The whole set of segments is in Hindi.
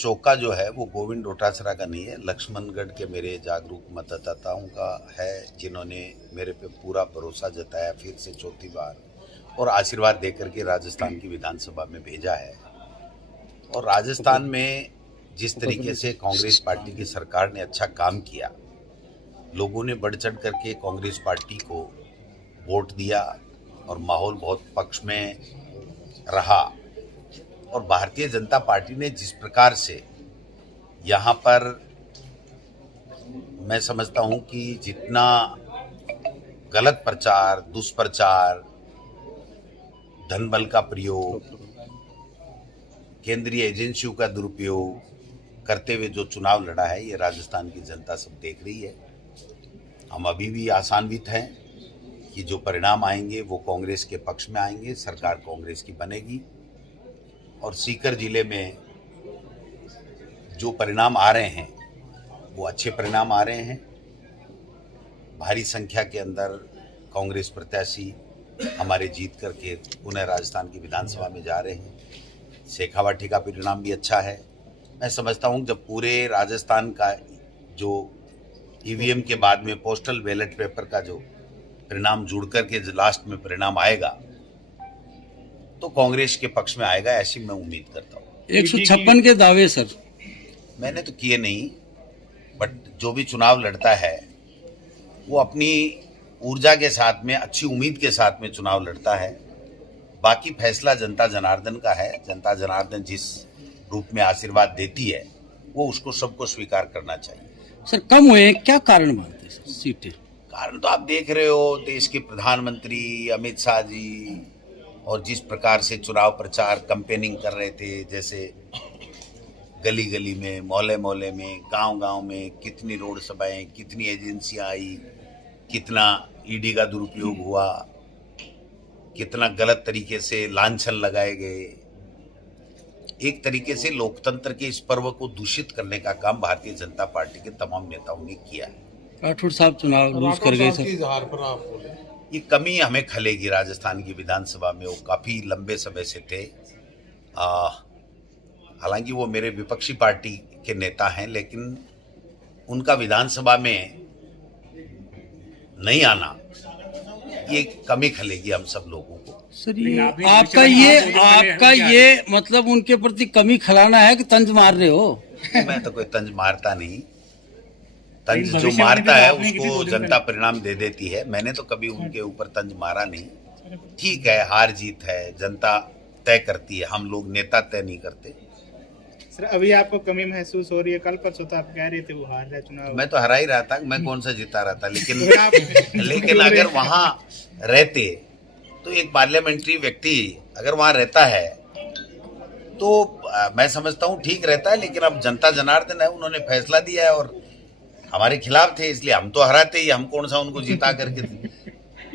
चौका जो है वो गोविंद डोटासरा का नहीं है, लक्ष्मणगढ़ के मेरे जागरूक मतदाताओं का है, जिन्होंने मेरे पे पूरा भरोसा जताया फिर से चौथी बार और आशीर्वाद देकर के राजस्थान की विधानसभा में भेजा है। और राजस्थान में जिस तरीके से कांग्रेस पार्टी की सरकार ने अच्छा काम किया, लोगों ने बढ़ चढ़ करके कांग्रेस पार्टी को वोट दिया और माहौल बहुत पक्ष में रहा। और भारतीय जनता पार्टी ने जिस प्रकार से यहाँ पर, मैं समझता हूँ कि जितना गलत प्रचार, दुष्प्रचार, धन बल का प्रयोग, केंद्रीय एजेंसियों का दुरुपयोग करते हुए जो चुनाव लड़ा है, ये राजस्थान की जनता सब देख रही है। हम अभी भी आशान्वित हैं कि जो परिणाम आएंगे वो कांग्रेस के पक्ष में आएंगे, सरकार कांग्रेस की बनेगी। और सीकर जिले में जो परिणाम आ रहे हैं वो अच्छे परिणाम आ रहे हैं। भारी संख्या के अंदर कांग्रेस प्रत्याशी हमारे जीत करके पुनः राजस्थान की विधानसभा में जा रहे हैं। शेखावाटी का परिणाम भी अच्छा है। मैं समझता हूँ जब पूरे राजस्थान का जो ईवीएम के बाद में पोस्टल बैलेट पेपर का जो परिणाम जुड़ करके लास्ट में परिणाम आएगा तो कांग्रेस के पक्ष में आएगा, ऐसी मैं उम्मीद करता हूँ। 156 के दावे सर मैंने तो किए नहीं, बट जो भी चुनाव लड़ता है वो अपनी ऊर्जा के साथ में, अच्छी उम्मीद के साथ में चुनाव लड़ता है। बाकी फैसला जनता जनार्दन का है। जनता जनार्दन जिस रूप में आशीर्वाद देती है वो उसको सबको स्वीकार करना चाहिए। सर कम हुए, क्या कारण मानते हैं सर सीटें? कारण तो आप देख रहे हो, देश के प्रधानमंत्री अमित शाह जी और जिस प्रकार से चुनाव प्रचार कैंपेनिंग कर रहे थे, जैसे गली गली में, मोहल्ले मोहल्ले में, गांव गांव में कितनी रोड सभाएं, कितनी एजेंसियां आई, कितना ईडी का दुरुपयोग हुआ, कितना गलत तरीके से लांछन लगाए गए। एक तरीके से लोकतंत्र के इस पर्व को दूषित करने का काम भारतीय जनता पार्टी के तमाम नेताओं ने किया है। राठौड़ साहब चुनाव लूज कर गए सर। ये कमी हमें खलेगी राजस्थान की विधानसभा में। वो काफ़ी लंबे समय से थे। हालांकि वो मेरे विपक्षी पार्टी के नेता हैं, लेकिन उनका विधानसभा में नहीं आना, ये कमी खलेगी हम सब लोगों को। सर ये आपका ये मतलब उनके प्रति कमी खिलाना है कि तंज मार रहे हो? मैं तो कोई तंज मारता नहीं। तंज जो मारता है उसको जनता परिणाम दे देती है। मैंने तो कभी उनके ऊपर तंज मारा नहीं। ठीक है, हार जीत है, जनता तय करती है, हम लोग नेता तय नहीं करते। सर अभी आपको कमी महसूस हो रही है? कल परसों तो आप कह रहे थे वो हार रहा चुनाव। मैं तो हरा ही रहा था, मैं कौन सा जीता रहा था। लेकिन अगर वहाँ रहते तो एक पार्लियामेंट्री व्यक्ति अगर वहाँ रहता है तो मैं समझता हूँ ठीक रहता है। लेकिन अब जनता जनार्दन है, उन्होंने फैसला दिया है और हमारे खिलाफ थे, इसलिए हम तो हराते ही, हम कौन सा उनको जिता करके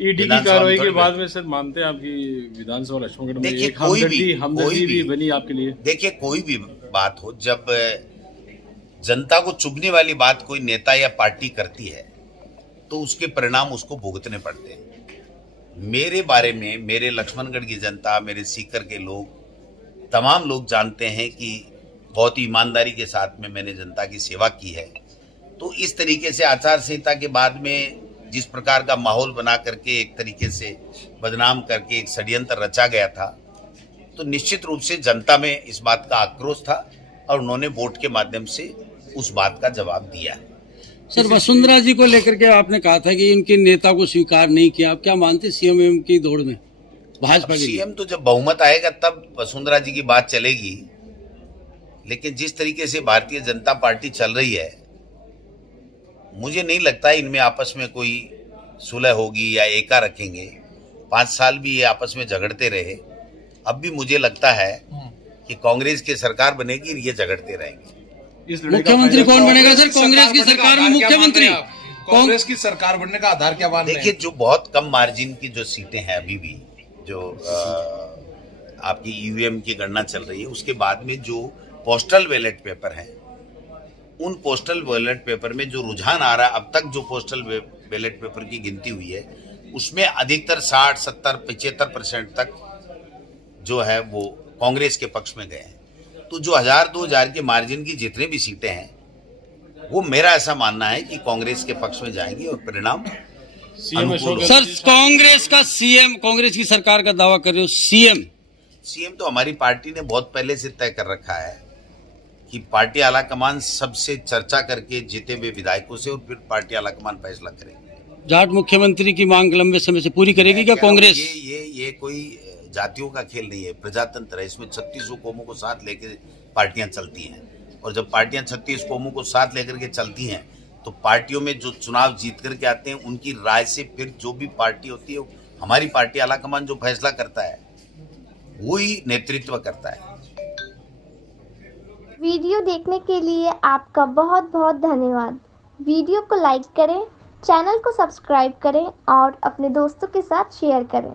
ईडी की कार्रवाई के बाद में सर मानते हैं आपकी विधानसभा लक्ष्मणगढ़ में एक हमदर्दी भी बनी आपके लिए? देखिए, कोई भी बात हो, जब जनता को चुभने वाली बात कोई नेता या पार्टी करती है तो उसके परिणाम उसको भुगतने पड़ते हैं। मेरे बारे में मेरे लक्ष्मणगढ़ की जनता, मेरे सीकर के लोग, तमाम लोग जानते हैं कि बहुत ही ईमानदारी के साथ में मैंने जनता की सेवा की है। तो इस तरीके से आचार संहिता के बाद में जिस प्रकार का माहौल बना करके एक तरीके से बदनाम करके एक षड्यंत्र रचा गया था, तो निश्चित रूप से जनता में इस बात का आक्रोश था और उन्होंने वोट के माध्यम से उस बात का जवाब दिया है। सर वसुंधरा जी को लेकर के आपने कहा था कि इनके नेता को स्वीकार नहीं किया, आप क्या मानते सीएम की दौड़ में भाजपा के? सीएम तो जब बहुमत आएगा तब वसुंधरा जी की बात चलेगी। लेकिन जिस तरीके से भारतीय जनता पार्टी चल रही है, मुझे नहीं लगता इनमें आपस में कोई सुलह होगी या एका रखेंगे। 5 साल भी ये आपस में झगड़ते रहे, अब भी मुझे लगता है कि कांग्रेस की सरकार बनेगी और ये झगड़ते रहेंगे। मुख्यमंत्री कौन बनेगा सर कांग्रेस की सरकार में? मुख्यमंत्री कांग्रेस की सरकार बनने का आधार क्या मान रहे हैं? देखिए, जो बहुत कम मार्जिन की जो सीटें हैं अभी भी, जो आपकी ईवीएम की गणना चल रही है, उसके बाद में जो पोस्टल बैलेट पेपर हैं, उन पोस्टल बैलेट पेपर में जो रुझान आ रहा है, अब तक जो पोस्टल बैलेट पेपर की गिनती हुई है, उसमें अधिकतर 60, 70, 75% तक जो है वो कांग्रेस के पक्ष में गए हैं। तो जो 1000-2000 के मार्जिन की जितने भी सीटें हैं वो मेरा ऐसा मानना है कि कांग्रेस के पक्ष में जाएंगी और परिणाम सीएम अनुकूल अशोक होगा। सर कांग्रेस का सीएम, कांग्रेस की सरकार का दावा कर रहे हो, सीएम तो हमारी पार्टी ने बहुत पहले से तय कर रखा है कि पार्टी आलाकमान सबसे चर्चा करके जीते हुए विधायकों से और फिर पार्टी आलाकमान फैसला करेगी। जाट मुख्यमंत्री की मांग लंबे समय से पूरी करेगी क्या कांग्रेस? ये कोई जातियों का खेल नहीं है, प्रजातंत्र है। इसमें 36 कौमों को साथ लेकर पार्टियां चलती हैं और जब पार्टियां 36 कौमों को साथ लेकर के चलती हैं तो पार्टियों में जो चुनाव जीत करके आते हैं उनकी राय से फिर जो भी पार्टी होती है, हमारी पार्टी आलाकमान जो फैसला करता है वही नेतृत्व करता है। वीडियो देखने के लिए आपका बहुत बहुत धन्यवाद। वीडियो को लाइक करें, चैनल को सब्सक्राइब करें और अपने दोस्तों के साथ शेयर करें।